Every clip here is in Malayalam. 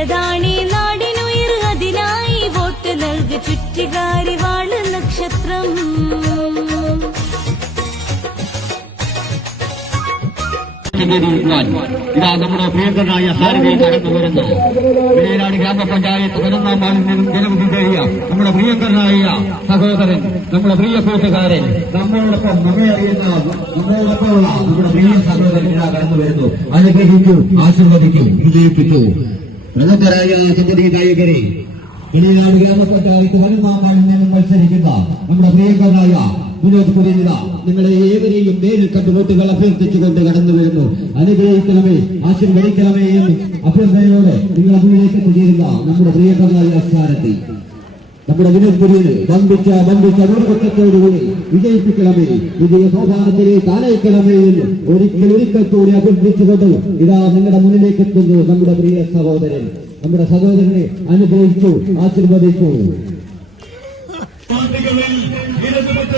ഇടതാണി നാടിനുയർ അതിനായി വോട്ട് നൽകി ചുറ്റുകാരി വാൾ നക്ഷത്രം. ഇതാ നമ്മുടെ പ്രിയങ്കരനായ സാരഥി കടന്നു വരുന്നു. വിലയിലാട് ഗ്രാമപഞ്ചായത്ത് പതിനൊന്നാം വാർഡിൽ നിന്നും ജനവിധി നമ്മുടെ പ്രിയങ്കരനായ സഹോദരൻ നമ്മുടെ പ്രിയ കൂട്ടുകാരൻ നമ്മളോടൊപ്പം നമ്മെ അറിയുന്ന നമ്മളോടൊപ്പമുള്ള നമ്മുടെ പ്രിയ സഹോദരൻ ഇതാ കടന്നു വരുന്നു. അനുഗ്രഹിക്കൂ ആശീർവദിക്കൂ വിജയിപ്പിക്കൂ. പ്രമുഖരായ ചന്ദ്രീ ഗായകരെ വിലയിലാട് ഗ്രാമപഞ്ചായത്ത് നിന്നും മത്സരിക്കുന്ന നമ്മുടെ പ്രിയങ്കരായ വിനോദ് കുര്യനിത നിങ്ങളെ ഏവരെയും നേരിൽ കണ്ട് വോട്ടുകൾ അഭ്യർത്ഥിച്ചുകൊണ്ട് കടന്നു വരുന്നു. അനുഗ്രഹിക്കണമേ ആശീർവദിക്കണമേ എന്ന് അഭ്യർത്ഥനയോടെ നിങ്ങൾ അഭിനയിക്കുന്ന നമ്മുടെ പ്രിയങ്കരായ സ്ഥാനത്തി. നമ്മുടെ വിനോദ് കുര്യന് വമ്പിച്ച വമ്പിച്ച നൂറുപക്ഷത്തോടുകൂടി വിജയിപ്പിക്കണമേ. വിജയ സോപാനത്തിലേക്ക് താലയിക്കണമേ എന്ന് ഒരിക്കൽ കൂടി അഭ്യർത്ഥിച്ചുകൊണ്ട് ഇതാ നിങ്ങളുടെ മുന്നിലേക്ക് എത്തുന്നു നമ്മുടെ പ്രിയ സഹോദരൻ. നമ്മുടെ സഹോദരനെ അനുഗ്രഹിച്ചു ആശീർവദിച്ചു.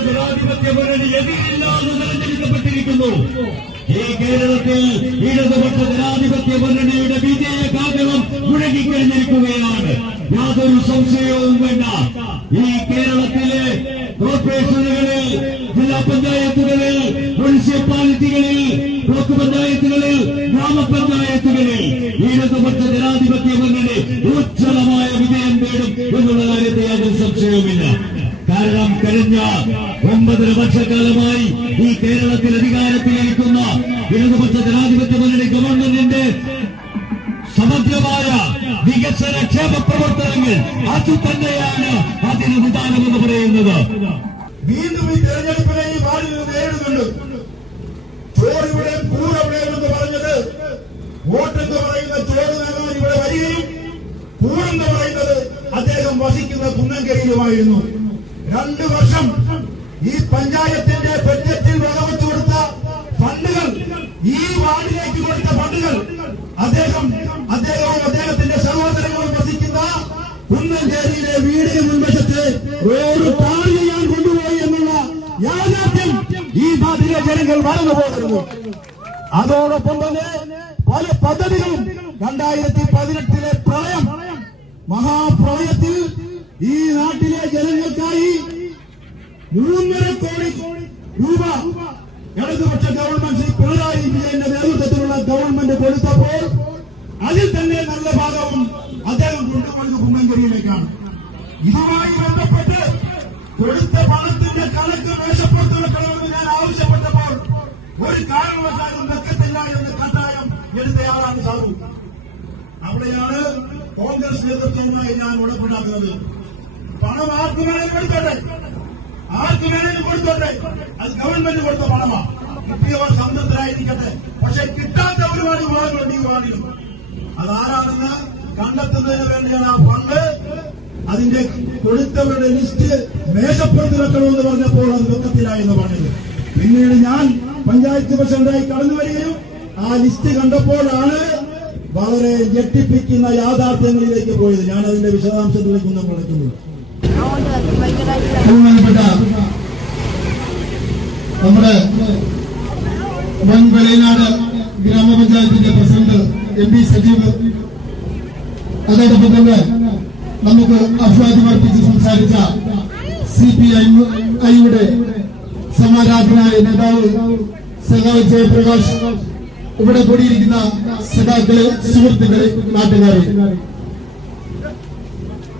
ജനാധിപത്യ ഈ കേരളത്തിൽ ഇടതുപക്ഷ ജനാധിപത്യ മുന്നണിയുടെ വിജയ കാതകം മുഴങ്ങിക്കഴിഞ്ഞിരിക്കുകയാണ്. യാതൊരു സംശയവും വേണ്ട. ഈ കേരളത്തിലെ കോർപ്പറേഷനുകളിൽ ജില്ലാ പഞ്ചായത്തുകളിൽ മുനിസിപ്പാലിറ്റികളിൽ ബ്ലോക്ക് പഞ്ചായത്തുകളിൽ ഗ്രാമപഞ്ചായത്തുകളിൽ ഇടതുപക്ഷ ജനാധിപത്യ മുന്നണി ഉജ്ജ്വലമായ വിജയം നേടും എന്നുള്ള കാര്യത്തിൽ യാതൊരു സംശയവുമില്ല. കാരണം കഴിഞ്ഞ ഒമ്പതര വർഷക്കാലമായി ഈ കേരളത്തിൽ അധികാരത്തിലിരിക്കുന്ന ഇടതുപക്ഷ ജനാധിപത്യ മുന്നണി ഗവൺമെന്റിന്റെ സമഗ്രമായ വികസന ക്ഷേമ പ്രവർത്തനങ്ങൾ അത് തന്നെയാണ് അതിന് വിധാനമെന്ന് പറയുന്നത്. വീണ്ടും ഈ തെരഞ്ഞെടുപ്പിനെ ഈ നിന്ന് നേരിടുന്നുണ്ട്. ചോറിവിടെ പൂരവിടെ എന്ന് പറഞ്ഞത് വോട്ടെന്ന് പറയുന്ന ചോറ് നേടാൻ ഇവിടെ വരികയും പൂരെന്ന് പറയുന്നത് അദ്ദേഹം വസിക്കുന്ന കുന്നംകരിയിലുമായിരുന്നു. രണ്ടു വർഷം ഈ പഞ്ചായത്തിന്റെ ബഡ്ജറ്റിൽ വകവെച്ചു കൊടുത്ത ഫണ്ടുകൾ ഈ വാർഡിലേക്ക് കൊടുത്ത ഫണ്ടുകൾ അദ്ദേഹം അദ്ദേഹവും അദ്ദേഹത്തിന്റെ സഹോദരങ്ങളും വസിക്കുന്ന കുന്നഞ്ചേരിയിലെ വീടിന് മുൻവശത്ത് ഒരു പാളി ഞാൻ കൊണ്ടുപോയി എന്നുള്ള യാഥാർത്ഥ്യം ഈ നാട്ടിലെ ജനങ്ങൾ മറന്നു പോകരുത് അതോടൊപ്പം തന്നെ പല പദ്ധതികളും രണ്ടായിരത്തി പതിനെട്ടിലെ പ്രളയം മഹാപ്രളയത്തിൽ ഈ നാട്ടിലെ ജനങ്ങൾക്കായി മൂന്നര കോടി രൂപ ഇടതുപക്ഷ ഗവൺമെന്റ് പിണറായി വിജയന്റെ നേതൃത്വത്തിലുള്ള ഗവൺമെന്റ് കൊടുത്തപ്പോൾ അതിൽ തന്നെ നല്ല ഭാഗവും അദ്ദേഹം കൊണ്ടുപോയത് കുമ്മൻകരിയിലേക്കാണ് ഇതുമായി ബന്ധപ്പെട്ട് കൊടുത്ത പണത്തിന്റെ കണക്ക് മേശപ്പുറത്തുള്ള ഞാൻ ആവശ്യപ്പെട്ടപ്പോൾ ഒരു കാരണവശാലും വെക്കത്തില്ല എന്ന് കട്ടായം എടുത്തയാളാണ് സാധു. അവിടെയാണ് കോൺഗ്രസ് നേതൃത്വവുമായി ഞാൻ ഉടപ്പുണ്ടാക്കുന്നത് പണം ആർക്ക് വേണേലും കൊടുത്തോട്ടെ? ആർക്ക് വേണേലും കൊടുത്തോട്ടെ? അത് ഗവൺമെന്റ് കൊടുത്ത പണമാണ് കിട്ടിയവർ സംതൃപ്തരായിരിക്കട്ടെ. പക്ഷെ കിട്ടാത്ത ഒരുപാട് വിഭാഗങ്ങളുണ്ട് ഈ വാർഡിലും അതാരാണെന്ന് കണ്ടെത്തുന്നതിന് വേണ്ടിയാണ് ആ ഫണ്ട്. അതിന്റെ കൊടുത്തവരുടെ ലിസ്റ്റ് മേശപ്പുറത്ത് വെക്കണമെന്ന് പറഞ്ഞപ്പോൾ അത് വെക്കത്തില്ല എന്ന് പറഞ്ഞത് പിന്നീട് ഞാൻ പഞ്ചായത്ത് പ്രസിഡന്റായി കടന്നു വരികയും ആ ലിസ്റ്റ് കണ്ടപ്പോഴാണ് വളരെ ഞെട്ടിപ്പിക്കുന്ന യാഥാർത്ഥ്യങ്ങളിലേക്ക് പോയത്. ഞാൻ അതിന്റെ വിശദാംശത്തിലേക്ക് ഒന്നും ബഹുമാനപ്പെട്ട നമ്മുടെ വെളിയനാട് ഗ്രാമപഞ്ചായത്തിന്റെ പ്രസിഡന്റ് എം പി സജീവ്. അതോടൊപ്പം തന്നെ നമുക്ക് അഭിവാദ്യം അർപ്പിച്ച് സംസാരിച്ച സി പി ഐയുടെ സമാരാധനായ നേതാവ് സഖാവ് ജയപ്രകാശ് ഇവിടെ കൂടിയിരിക്കുന്ന സഖാക്കളെ സുഹൃത്തുക്കളെ നാട്ടുകാരെ.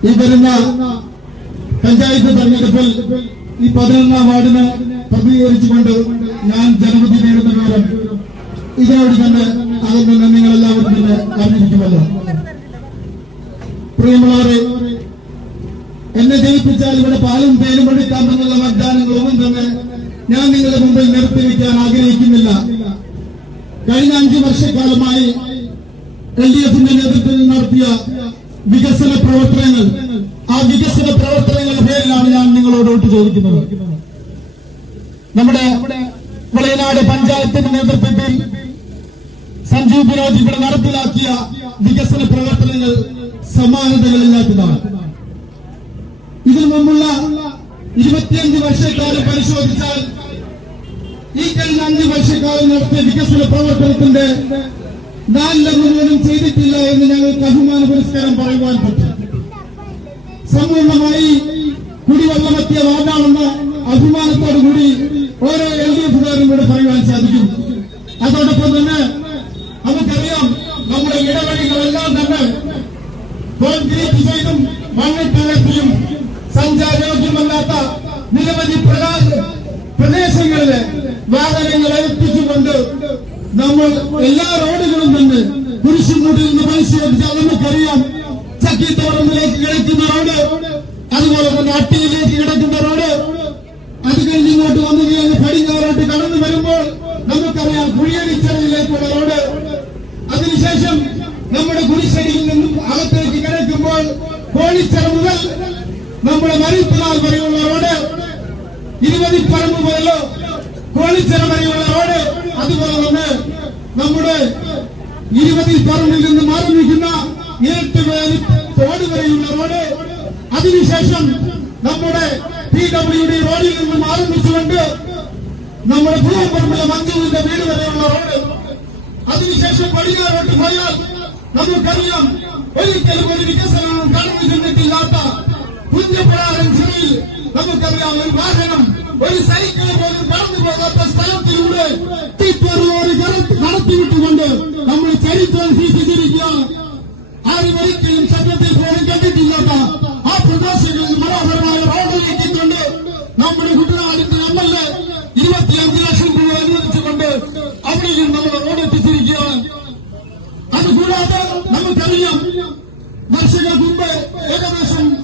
ഈ വരുന്ന പഞ്ചായത്ത് തെരഞ്ഞെടുപ്പിൽ ഈ പതിനൊന്നാം വാർഡിന് പ്രതികരിച്ചുകൊണ്ട് ഞാൻ ജനവിധി നേടുന്ന വിവരം ഇതിനോട് തന്നെ അതിൽ തന്നെ നിങ്ങൾ തന്നെ അറിഞ്ഞിരിക്കുമല്ലോ പ്രിയമുള്ളവരെ എന്നെ ജയിപ്പിച്ചാൽ ഇവിടെ പാലും തേനും എടുക്കാമെന്നുള്ള വാഗ്ദാനങ്ങളൊന്നും തന്നെ ഞാൻ നിങ്ങളുടെ മുമ്പിൽ നിർത്തിവെക്കാൻ ആഗ്രഹിക്കുന്നില്ല. കഴിഞ്ഞ അഞ്ചു വർഷക്കാലമായി എൽ ഡി എഫിന്റെ നേതൃത്വത്തിൽ നടത്തിയ വികസന പ്രവർത്തനങ്ങൾ ആ വികസന പ്രവർത്തനങ്ങളുടെ പേരിലാണ് ഞാൻ നിങ്ങളോട് ചോദിക്കുന്നത്. നമ്മുടെ വിളയനാട് പഞ്ചായത്തിന്റെ നേതൃത്വത്തിൽ സഞ്ജീവ് ബിനോജ് ഇവിടെ നടപ്പിലാക്കിയ വികസന പ്രവർത്തനങ്ങൾ സമാനതകളില്ലാത്തതാണ്. ഇതിനു മുമ്പുള്ള ഇരുപത്തിയഞ്ച് വർഷക്കാലം പരിശോധിച്ചാൽ ഈ കഴിഞ്ഞ അഞ്ച് വർഷക്കാലം നടത്തിയ വികസന പ്രവർത്തനത്തിന്റെ നാലിലൊന്നും ചെയ്തിട്ടില്ല എന്ന് ഞങ്ങൾക്ക് അഭിമാന പുരസ്കാരം പറയുവാൻ പറ്റും. സമ്പൂർണമായി കുടിവെള്ളമെത്തിയ വാർഡാണെന്ന് അഭിമാനത്തോടുകൂടി ഓരോ എൽ ഡി എഫുകാരും കൂടെ പറയുവാൻ സാധിക്കും. അതോടൊപ്പം തന്നെ നമുക്കറിയാം നമ്മുടെ ഇടവഴികളെല്ലാം തന്നെ കോൺക്രീറ്റ് ചെയ്തും മണ്ണിട്ട് ഉയർത്തിയും സഞ്ചാരയോഗ്യമല്ലാത്ത നിരവധി പ്രദേശങ്ങളിലെ വാഹനങ്ങളെ എത്തിച്ചുകൊണ്ട് നമ്മൾ എല്ലാ റോഡുകളും തന്നെ കുരിശുമൂട്ടിൽ നിന്ന് പരിശോധിച്ചാൽ നമുക്കറിയാം. ചക്കിത്തോറമ്പിലേക്ക് കിടക്കുന്ന റോഡ് അതുപോലെ തന്നെ അട്ടിയിലേക്ക് കിടക്കുന്ന റോഡ്. അത് കഴിഞ്ഞ് ഇങ്ങോട്ട് വന്നു കഴിഞ്ഞ് പടിഞ്ഞാറോട്ട് കടന്നു വരുമ്പോൾ നമുക്കറിയാം കുഴിയടിച്ചറയിലേക്കുള്ള റോഡ്. അതിനുശേഷം നമ്മുടെ കുരിശടിയിൽ നിന്നും അകത്തേക്ക് കിടക്കുമ്പോൾ കോഴിച്ചറ മുതൽ നമ്മുടെ മരിപ്പുനാൾ വരെയുള്ള റോഡ് ഇരുപതിപ്പറമ്പ് മുതലോ കോഴിച്ചറ വരെയുള്ള റോഡ് അതുപോലെ തന്നെ നമ്മുടെ ഇരുപതിപ്പറമ്പിൽ നിന്ന് മാറി നിൽക്കുന്ന ഇരട്ടുവേലി തോട് വരെയുള്ള റോഡ്. അതിനുശേഷം നമ്മുടെ പി ഡബ്ല്യു ഡി റോഡിൽ നിന്നും ആരംഭിച്ചുകൊണ്ട് നമ്മുടെ പുതുപ്പറമ്പിലെ മഞ്ജുവിന്റെ വീട് വരെയുള്ള റോഡ് അതിനുശേഷം പടിഞ്ഞാറോട്ട് പോയാൽ നമുക്കറിയാം ഒരിക്കലും ഒരു വികസനവും കടന്നു ചെന്നിട്ടില്ലാത്ത കുഞ്ഞപ്പുഴാരൻ ചെറിയിൽ നമുക്കറിയാം ഒരു വാഹനം ഒരു സൈക്കിൾ പോലും കടന്നു പോകാത്ത സ്ഥലത്തിലൂടെ ടിപ്പർ നടത്തിവിട്ടുകൊണ്ട് നമ്മൾ ചരിത്രം സൃഷ്ടിച്ചിരിക്കുക ആരും ഒരിക്കലും ശബ്ദത്തിൽ പോലും കണ്ടിട്ടില്ലാത്ത ആ പ്രദേശങ്ങളിൽ മനോഹരമായ റോഡ് നമ്മുടെ കുട്ടനാടിന്റെ Mario Galileu vai chegar do Ecadação